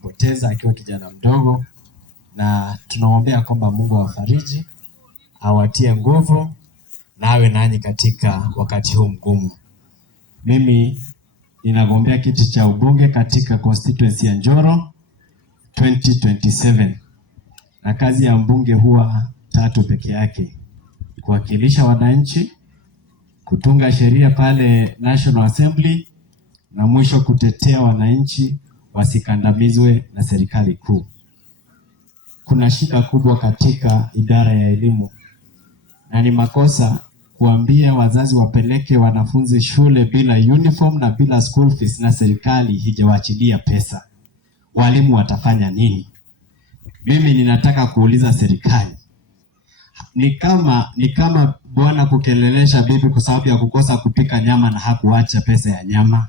Poteza akiwa kijana mdogo, na tunamwombea kwamba Mungu awafariji, awatie nguvu na awe nanyi katika wakati huu mgumu. Mimi ninagombea kiti cha ubunge katika constituency ya Njoro 2027. Na kazi ya mbunge huwa 3 peke yake: kuwakilisha wananchi, kutunga sheria pale National Assembly, na mwisho kutetea wananchi wasikandamizwe na serikali kuu. Kuna shida kubwa katika idara ya elimu, na ni makosa kuambia wazazi wapeleke wanafunzi shule bila uniform na bila school fees na serikali hijawaachilia pesa. Walimu watafanya nini? Mimi ninataka kuuliza serikali. Ni kama bwana kukelelesha bibi kwa sababu ya kukosa kupika nyama na hakuacha pesa ya nyama.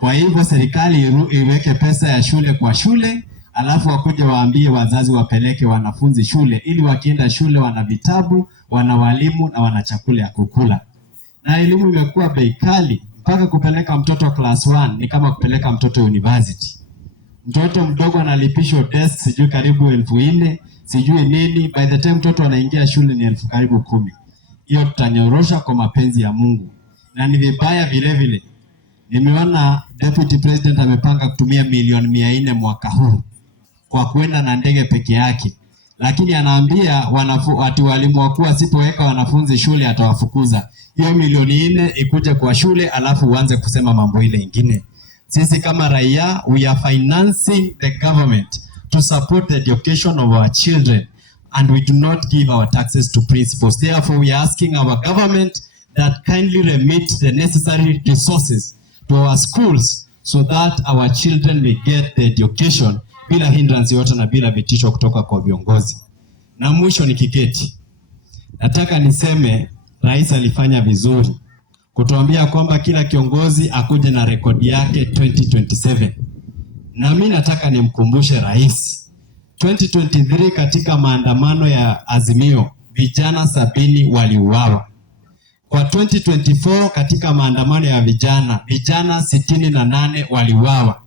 Kwa hivyo serikali iweke pesa ya shule kwa shule, alafu wakuje waambie wazazi wapeleke wanafunzi shule, ili wakienda shule wana vitabu, wana walimu na wana chakula ya kukula. Na elimu imekuwa bei kali, mpaka kupeleka mtoto class 1 ni kama kupeleka mtoto university. Mtoto mdogo analipishwa desk sijui karibu 4,000, sijui nini. By the time mtoto anaingia shule ni 10,000 karibu 10. Hiyo tutanyorosha kwa mapenzi ya Mungu. Na ni vibaya vile vile. Nimeona Deputy President amepanga kutumia milioni 400 mwaka huu kwa kuenda na ndege peke yake. Lakini anaambia walimu wakuu wasipoweka wanafunzi shule atawafukuza. Hiyo milioni 4 ikuje kwa shule, alafu uanze kusema mambo ile ingine. Sisi kama raia, we are financing the government to support the education of our children, and we do not give our taxes to principals. Therefore, we are asking our government that kindly remit the necessary resources to our schools so that our children may get the education bila hindrance yote na bila vitisho kutoka kwa viongozi. Na mwisho ni kiketi. Nataka niseme rais alifanya vizuri kutuambia kwamba kila kiongozi akuje na rekodi yake 2027. Na mimi nataka nimkumbushe rais, 2023 katika maandamano ya Azimio, vijana 70 waliuawa. Kwa 2024 katika maandamano ya vijana 68 waliuawa.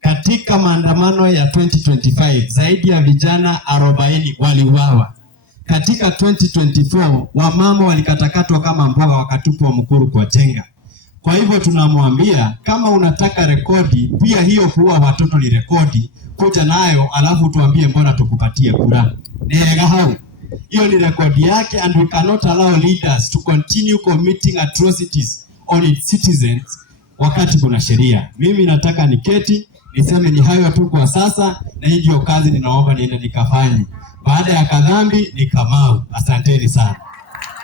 Katika maandamano ya 2025 zaidi ya vijana 40 waliuawa. Katika 2024 wamama walikatakatwa kama mboga wakatupwa Mukuru kwa jenga. Kwa hivyo tunamwambia, kama unataka rekodi pia hiyo kuwa watoto ni rekodi, kuja nayo alafu tuambie mbona tukupatie kura. Hiyo ni rekodi yake, and we cannot allow leaders to continue committing atrocities on its citizens wakati kuna sheria. Mimi nataka niketi niseme ni hayo tu kwa sasa, na hiyo kazi ninaomba niende nikafanye. Baada ya kadhambi ni kamau. Asanteni sana.